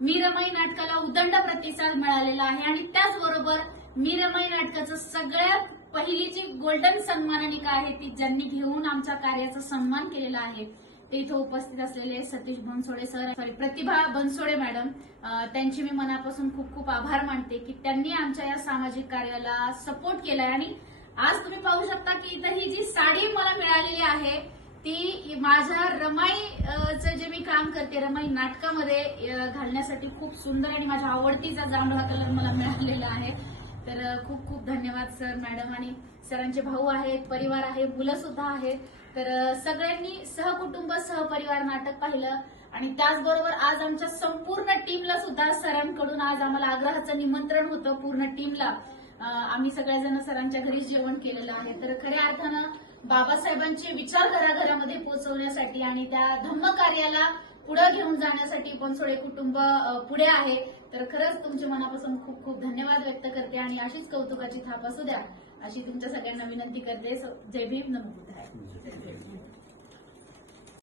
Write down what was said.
मी रमाई नाटकाला उदंड प्रतिसाद मिळालेला आहे आणि त्याचबरोबर मी रमाई नाटकाचं सगळ्यात पहिली जी गोल्डन सन्माननिका आहे ती ज्यांनी घेऊन आमच्या कार्याचा सन्मान केलेला आहे ते इथं उपस्थित असलेले सतीश बनसोडे सर, प्रतिभा बनसोडे मॅडम, त्यांची मी मनापासून खूप खूप आभार मानते की त्यांनी आमच्या या सामाजिक कार्याला सपोर्ट केलाय। आणि आज तुम्ही पाहू शकता की इथं ही जी साडी मला मिळालेली आहे ती माझ्या रमाईचं जे मी काम करते रमाई नाटकामध्ये घालण्यासाठी खूप सुंदर आणि माझ्या आवडतीचा जांभळा कलर मला मिळालेला आहे। तर खूप खूप धन्यवाद सर, मॅडम आणि सरांचे भाऊ आहेत, परिवार आहे, मुलं सुद्धा आहेत। तर सगळ्यांनी सहकुटुंब सहपरिवार नाटक पाहिलं आणि त्याचबरोबर आज आमच्या संपूर्ण टीमला सुद्धा सरांकडून आज आम्हाला आग्रहाचं निमंत्रण होतं पूर्ण टीमला। आम्ही सगळेजण सरांच्या घरी जेवण केलेलं आहे। तर खऱ्या अर्थानं बाबासाहेबांचे विचार घराघरामध्ये पोहोचवण्यासाठी आणि त्या धम्म कार्याला पुढे घेऊन जाण्यासाठी बनसोडे कुटुंब पुढे आहे। तर खरंच तुमच्या मनापासून खूप खूप धन्यवाद व्यक्त करते आणि अशीच कौतुकाची थाप असू द्या अशी तुमच्या सगळ्यांना विनंती करते। जय भीम, नमो बुद्धाय।